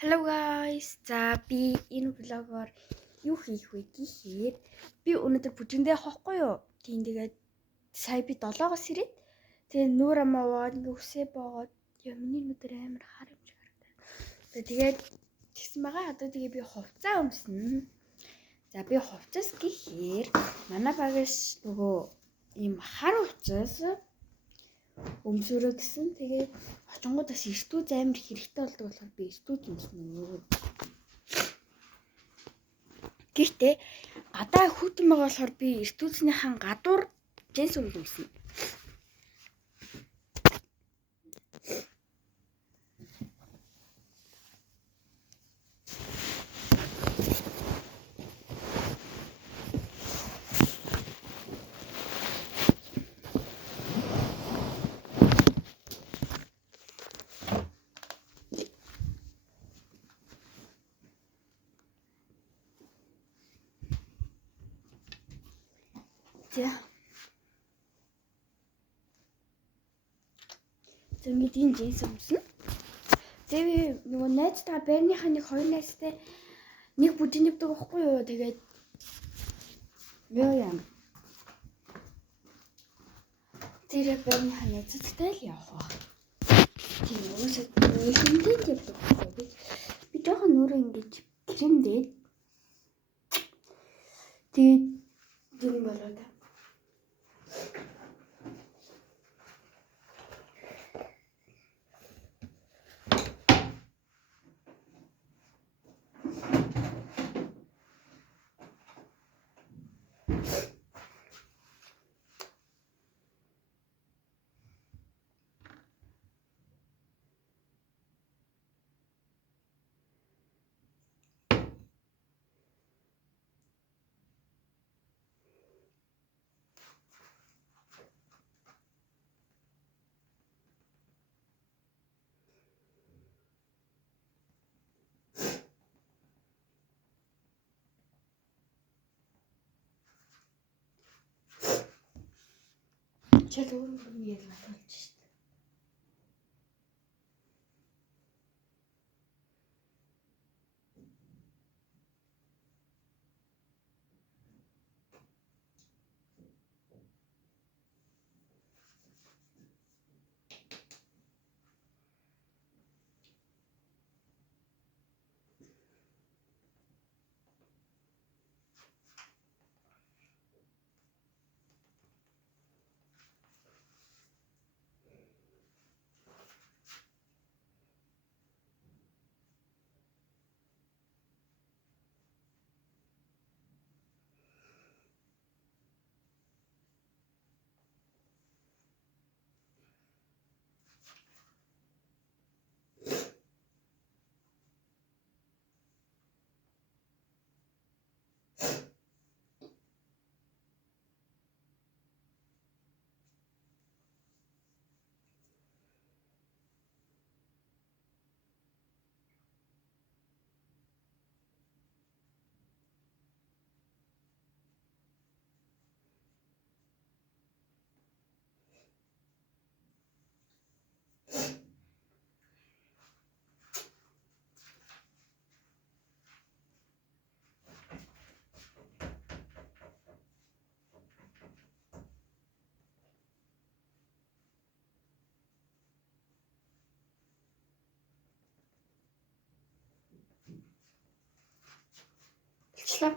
Hello guys. За би энэ влогоор юу хийх вэ гэхээр би өнөөдөр бүжиндээ хохгүй юу. Тэгээд сая би 7-оос ирээд тэгээд нүүр амаа ингээ үсээ боогод миний нүдэр амар хар юм шиг харагдав. Тэгээд тэгсэн байгаа. Одоо тэгээд би хувцас өмснө. За би хувцас гэхээр манай багш нөгөө ийм хар хувцас өмсөрөө гэсэн. Тэгээд очингуудаас эртүүз амар хэрэгтэй болдог болохоор би эртүүз өмснө. Гэхдээ гадаа хүүтэн байгаа болохоор би эртүүзнийхэн гадуур джинс өмснө. За ингээд энэ джинс өмснө. Тэгээд нөгөө найзтайгаа байрныхаа нэг хоёр найзтай нэг бүжин явдаг байхгүй юу. Тэгээд ёо яам. Тэр байрныхаа найзтай л явах. Тийм уусаа хинтэд явдаг байхгүй юу. Би жоохон нүрээ ингэж кремдээд тэгээд юм болоо та. Чад өөр юм яа болж шít. Болчлоо.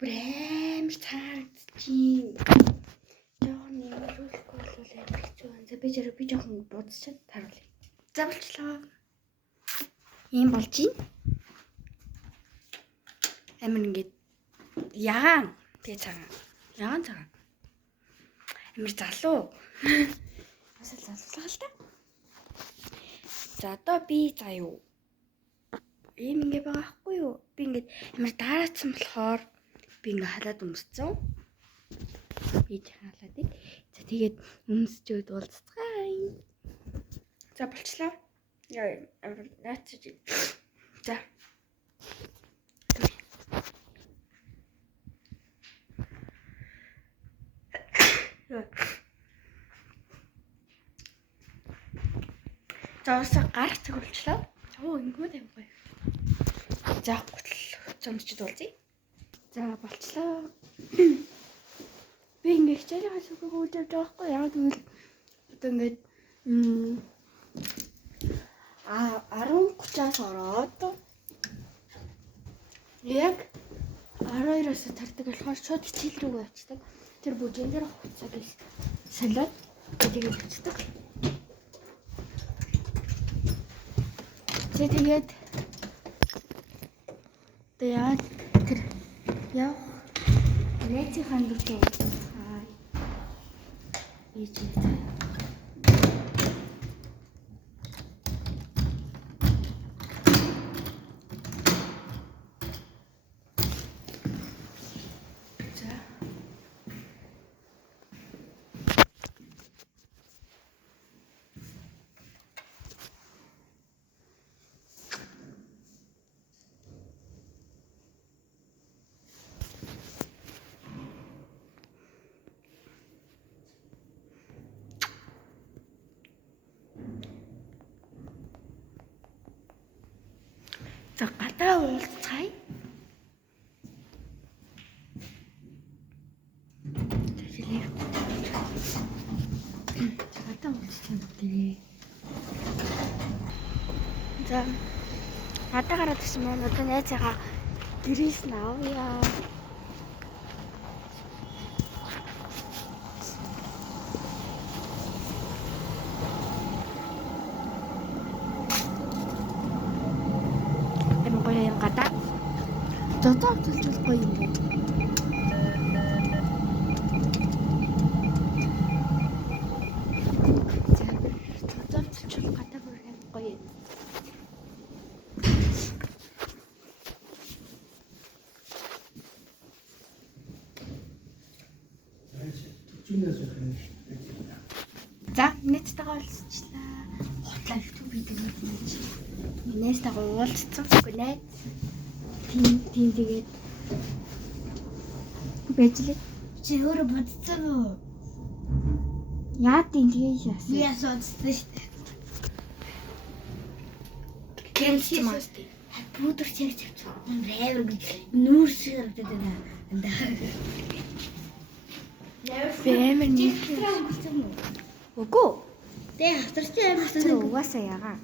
Брэм цаарч. Жохон нэмэрүүлэхгүй бол амар хэцүү байна. За би жоохон будсчаад таруулъя. За болчлоо. Ийм болж байна. Амар ингээд ягаан тэгээ цагаан. Ягаан цагаан. Амар залуу. Асал залуулах л та. За одоо би заяа. Ийм ингээ байгаа хгүй юу? Би ингээд амар дараацсан болохоор би ингээ халаад өмссөн. Би халаад ий. За тэгээд өмсчөөд уулзцгаая. За болчлоо. Яа амар наач. За. Заавсаа гарах цогцолчлоо. Оо ингэмээ тавихгүй. За гутал цомчд уулзъя. За болчлоо. Би ингээ хичээлийн хасууг өгч явж байгаа байхгүй яг тэгвэл одоо ингээд 10:30-аас ороод яг 12-оос тардаг болохоор шууд хичээл рүү очдог. Тэр бүжин дээр хуцаг солиод тэгээд очдог. Тэгээд яагаад тэр яв Лэци ханддаг. Ичээд. За гадаа уулзцай. Тэгэлээ. Гадаа уулзсан үү? За гадаа гараад ирсэн маань одоо найзаагаа гэрээс нь авъя. Гадаа зодоо төлжүүлгүй юм бэ? За зодоо төлжүүл гадаа бүрэн гоё юм. За нэттайгаа уулзчихлаа. Хотлоо YouTube видео хийж. Нэстайгаа уулзсан. Үгүй найз. Тийм тэгээд бэжлээ. Чи өөрөө бодсон уу? Яа тийм тэгээд яасан? Би асуусан шүү дээ. Кэмсмаа. Пудр чирч авчих. Амар нүүр шиг харагдаад байна. Би амар нэг үгүй. Тэ хавтарч амар сонир угаасаа ягаа.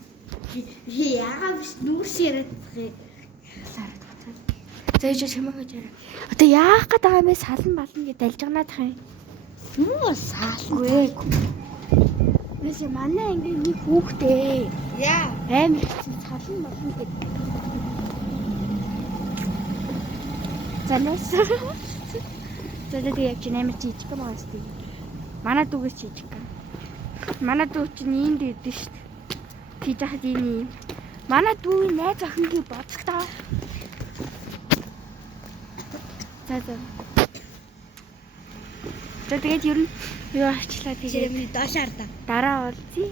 Ягаа биш нүүр шиг яриад. За ээж чамайг гэж. Одоо яах гээд байгаа юм бэ? Салан бална гэж дальж гнаад тах юм. Юу салгүй. Нэсэ манай ангийн нэг хүүхдээ. Яа. Амар хэцүү салан бална гэж. Занаас. Тэгээд яг ч амар жижиг юм аа сте. Манай дүүгээс жижиг. Манай дүү чинь ийнд идэв шүү дээ. Тийж хаад ийм. Манай дүүгийн найз охингийн боцтой. За. Тэгээд ер нь юу ачлаа тэгээд доошоор да. Дараа уулзъя.